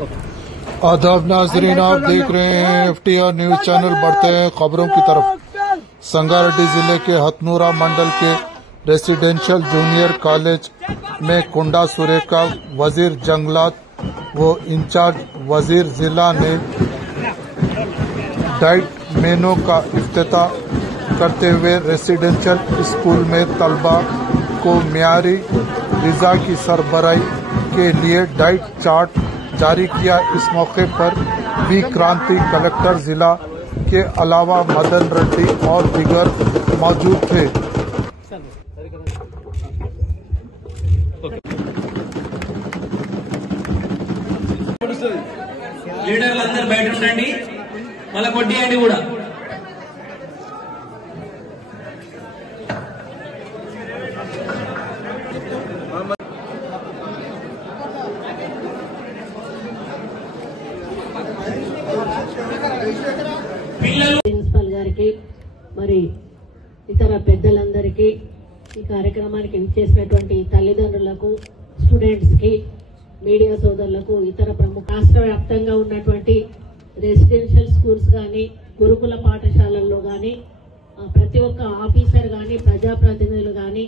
आदाब नाजरीन, आप देख रहे हैं एफटीआर न्यूज चैनल। बढ़ते हैं खबरों की तरफ। संगारेड्डी जिले के हथनूरा मंडल के रेसिडेंशियल जूनियर कॉलेज में कुंडा सुरेखा वजीर जंगलात व इंचार्ज वजीर जिला ने डाइट मेनू का इफ्तिताह करते हुए रेसिडेंशियल स्कूल में तलबा को मियारी ग़िज़ा की सरबराही के लिए डाइट चार्ट जारी किया। इस मौके पर वी क्रांति कलेक्टर जिला के अलावा मदन रेड्डी और दीगर मौजूद थे। లీడర్లందరూ బయట ఉండండి, మళ్ళీ కొట్టియండి కూడా. ప్రిన్సిపల్ గారికి మరి ఇతర పెద్దలందరికీ ఈ కార్యక్రమానికి విచ్చేసినటువంటి తల్లిదండ్రులకు, స్టూడెంట్స్ కి, మీడియా సోదరులకు, ఇతర ప్రముఖ రాష్ట్ర వ్యాప్తంగా ఉన్నటువంటి రెసిడెన్షియల్ స్కూల్స్ కానీ, గురుకుల పాఠశాలల్లో కానీ ప్రతి ఒక్క ఆఫీసర్ కానీ, ప్రజాప్రతినిధులు కానీ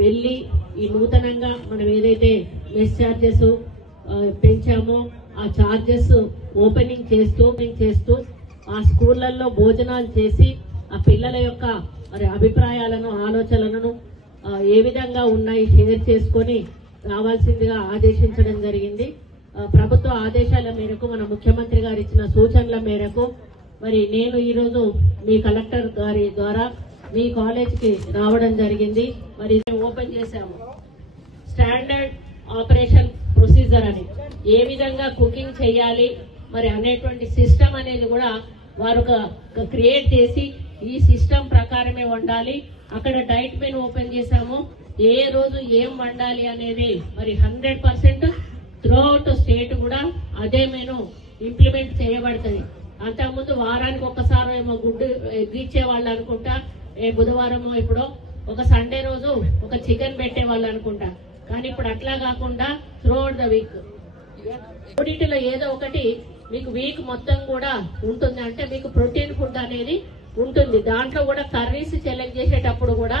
వెళ్ళి ఈ నూతనంగా మనం ఏదైతే మెస్ ఛార్జెస్ పెంచామో ఆ ఛార్జెస్ ఓపెనింగ్ చేస్తూ ఆ స్కూళ్లలో భోజనాలు చేసి ఆ పిల్లల యొక్క మరి అభిప్రాయాలను, ఆలోచనలను ఏ విధంగా ఉన్నాయి షేర్ చేసుకొని రావాల్సిందిగా ఆదేశించడం జరిగింది. ప్రభుత్వ ఆదేశాల మేరకు, మన ముఖ్యమంత్రి గారు ఇచ్చిన సూచనల మేరకు మరి నేను ఈరోజు మీ కలెక్టర్ గారి ద్వారా మీ కాలేజ్కి రావడం జరిగింది. మరి ఓపెన్ చేశాము స్టాండర్డ్ ఆపరేషన్ ప్రొసీజర్ అని, ఏ విధంగా కుకింగ్ చేయాలి మరి అనేటువంటి సిస్టమ్ అనేది కూడా వారు క్రియేట్ చేసి ఈ సిస్టమ్ ప్రకారమే వండాలి. అక్కడ డైట్ మెనూ ఓపెన్ చేశాము. ఏ రోజు ఏం వండాలి అనేది మరి 100% త్రూఅవుట్ స్టేట్ కూడా అదే మెనూ ఇంప్లిమెంట్ చేయబడుతుంది. అంతకుముందు వారానికి ఒక్కసారి ఏమో గుడ్డు ఎగ్గిచ్చే వాళ్ళు అనుకుంటా, బుధవారమో ఇప్పుడు ఒక సండే రోజు ఒక చికెన్ పెట్టే వాళ్ళు అనుకుంటా. కానీ ఇప్పుడు అట్లా కాకుండా త్రూఅవుట్ ద వీక్ మూడింటిలో ఏదో ఒకటి మీకు వీక్ మొత్తం కూడా ఉంటుంది. అంటే మీకు ప్రోటీన్ ఫుడ్ అనేది ఉంటుంది. దాంట్లో కూడా కర్రీస్ సెలెక్ట్ చేసేటప్పుడు కూడా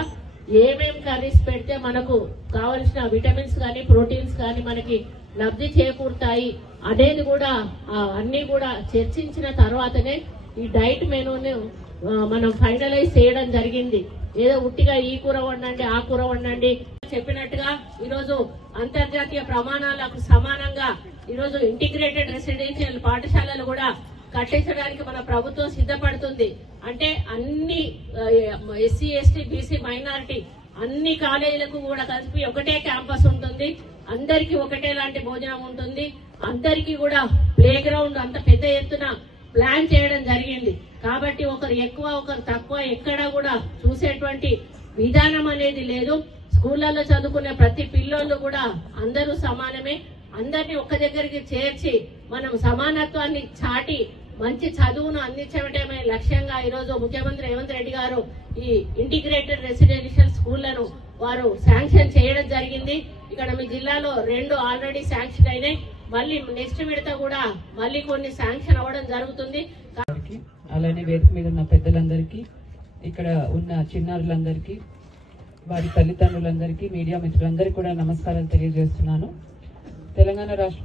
ఏమేం కర్రీస్ పెడితే మనకు కావలసిన విటమిన్స్ కానీ, ప్రోటీన్స్ కానీ మనకి లబ్ధి చేకూరుతాయి అనేది కూడా అన్ని కూడా చర్చించిన తర్వాతనే ఈ డైట్ మెనూని మనం ఫైనలైజ్ చేయడం జరిగింది. ఏదో ఉట్టిగా ఈ కూర వండండి, ఆ కూర వండండి చెప్పినట్టుగా ఈరోజు అంతర్జాతీయ ప్రమాణాలకు సమానంగా ఈరోజు ఇంటిగ్రేటెడ్ రెసిడెన్షియల్ పాఠశాలలు కూడా కట్టించడానికి మన ప్రభుత్వం సిద్ధపడుతుంది. అంటే అన్ని ఎస్సీ, ఎస్టీ, బీసీ, మైనారిటీ అన్ని కాలేజీలకు కూడా కలిపి ఒకటే క్యాంపస్ ఉంటుంది. అందరికీ ఒకటే లాంటి భోజనం ఉంటుంది. అందరికీ కూడా ప్లే గ్రౌండ్ అంత పెద్ద ఎత్తున ప్లాన్ చేయడం జరిగింది. కాబట్టి ఒకరు ఎక్కువ ఒకరు తక్కువ ఎక్కడా కూడా చూసేటువంటి విధానం అనేది లేదు. స్కూళ్లలో చదువుకునే ప్రతి పిల్లోళ్ళు కూడా అందరూ సమానమే. అందరినీ ఒక్క దగ్గరికి చేర్చి మనం సమానత్వాన్ని చాటి మంచి చదువును అందించడమే లక్ష్యంగా ఈరోజు ముఖ్యమంత్రి రేవంత్ రెడ్డి గారు ఈ ఇంటిగ్రేటెడ్ రెసిడెన్షియల్ స్కూళ్లను వారు శాంక్షన్ చేయడం జరిగింది. ఇక్కడ మీ జిల్లాలో 2 ఆల్రెడీ శాంక్షన్ అయినాయి. మళ్ళీ నెక్స్ట్ విడత కూడా మళ్ళీ కొన్ని శాంక్షన్ అవ్వడం జరుగుతుంది. అలానే వేదిక మీద ఉన్న పెద్దలందరికీ, ఇక్కడ ఉన్న చిన్నారులందరికీ, వారి తల్లిదండ్రులందరికీ, మీడియా మిత్రులందరికీ కూడా నమస్కారాలు తెలియజేస్తున్నాను. తెలంగాణ రాష్ట్ర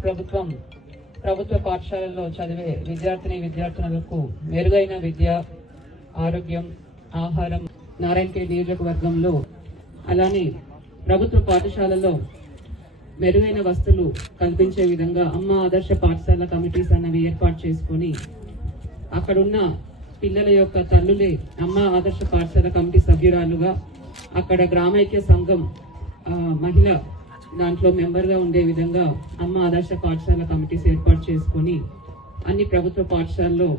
ప్రభుత్వ పాఠశాలల్లో చదివే విద్యార్థులకు మెరుగైన విద్య, ఆరోగ్యం, ఆహారం నారాయణఖేడ్ నియోజకవర్గంలో, అలానే ప్రభుత్వ పాఠశాలలో మెరుగైన వసతులు కల్పించే విధంగా అమ్మ ఆదర్శ పాఠశాల కమిటీస్ అన్నవి ఏర్పాటు చేసుకుని అక్కడున్న పిల్లల యొక్క తల్లులే అమ్మ ఆదర్శ పాఠశాల కమిటీ సభ్యురాలుగా, అక్కడ గ్రామైక్య సంఘం మహిళ దాంట్లో మెంబర్గా ఉండే విధంగా అమ్మ ఆదర్శ పాఠశాల కమిటీస్ ఏర్పాటు చేసుకుని అన్ని ప్రభుత్వ పాఠశాలలో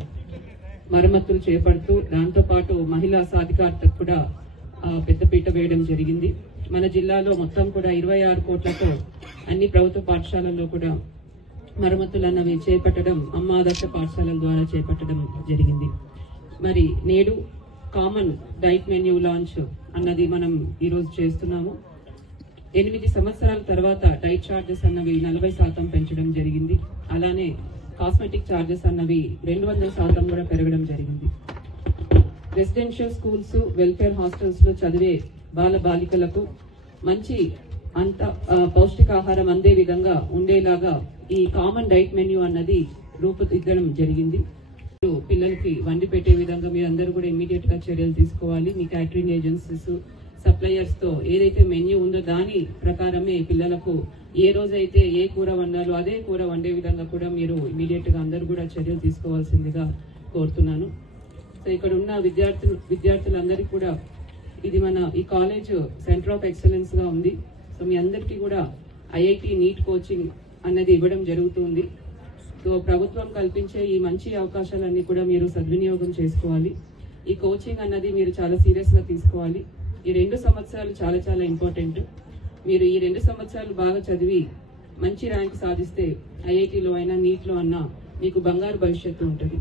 మరమ్మతులు చేపడుతూ దాంతోపాటు మహిళా సాధికారతకు కూడా పెద్దపీట వేయడం జరిగింది. మన జిల్లాలో మొత్తం కూడా 26 కోట్లతో అన్ని ప్రభుత్వ పాఠశాలల్లో కూడా మరమ్మతులు అన్నవి చేపట్టడం, అమ్మ ఆదర్శ పాఠశాలల ద్వారా చేపట్టడం జరిగింది. మరి నేడు కామన్ డైట్ మెన్యూ లాంచ్ అన్నది మనం ఈరోజు చేస్తున్నాము. 8 సంవత్సరాల తర్వాత డైట్ ఛార్జెస్ అన్నవి 40% పెంచడం జరిగింది. అలానే కాస్మెటిక్ ఛార్జెస్ అన్నవి 200% కూడా పెరగడం జరిగింది. రెసిడెన్షియల్ స్కూల్స్, వెల్ఫేర్ హాస్టల్స్ లో చదివే బాల బాలికలకు మంచి పౌష్టికాహారం అందే విధంగా ఉండేలాగా ఈ కామన్ డైట్ మెన్యూ అన్నది రూపుదిద్దడం జరిగింది. పిల్లలకి వండి పెట్టే విధంగా మీరు అందరూ కూడా ఇమీడియట్ గా చర్యలు తీసుకోవాలి. మీ క్యాటరింగ్ ఏజెన్సీస్, సప్లయర్స్ తో ఏదైతే మెన్యూ ఉందో దాని ప్రకారమే పిల్లలకు ఏ రోజైతే ఏ కూర వండాలో అదే కూర వండే విధంగా కూడా మీరు ఇమీడియట్ గా అందరూ కూడా చర్యలు తీసుకోవాల్సిందిగా కోరుతున్నాను. సో ఇక్కడ ఉన్న విద్యార్థులందరికీ కూడా ఇది మన ఈ కాలేజ్ సెంటర్ ఆఫ్ ఎక్సలెన్స్ గా ఉంది. సో మీ అందరికీ కూడా ఐఐటి నీట్ కోచింగ్ అన్నది ఇవ్వడం జరుగుతుంది. సో ప్రభుత్వం కల్పించే ఈ మంచి అవకాశాలన్నీ కూడా మీరు సద్వినియోగం చేసుకోవాలి. ఈ కోచింగ్ అన్నది మీరు చాలా సీరియస్ గా తీసుకోవాలి. ఈ 2 సంవత్సరాలు చాలా చాలా ఇంపార్టెంట్. మీరు ఈ 2 సంవత్సరాలు బాగా చదివి మంచి ర్యాంక్ సాధిస్తే ఐఐటిలో అయినా నీట్లో అన్నా మీకు బంగారు భవిష్యత్తు ఉంటుంది.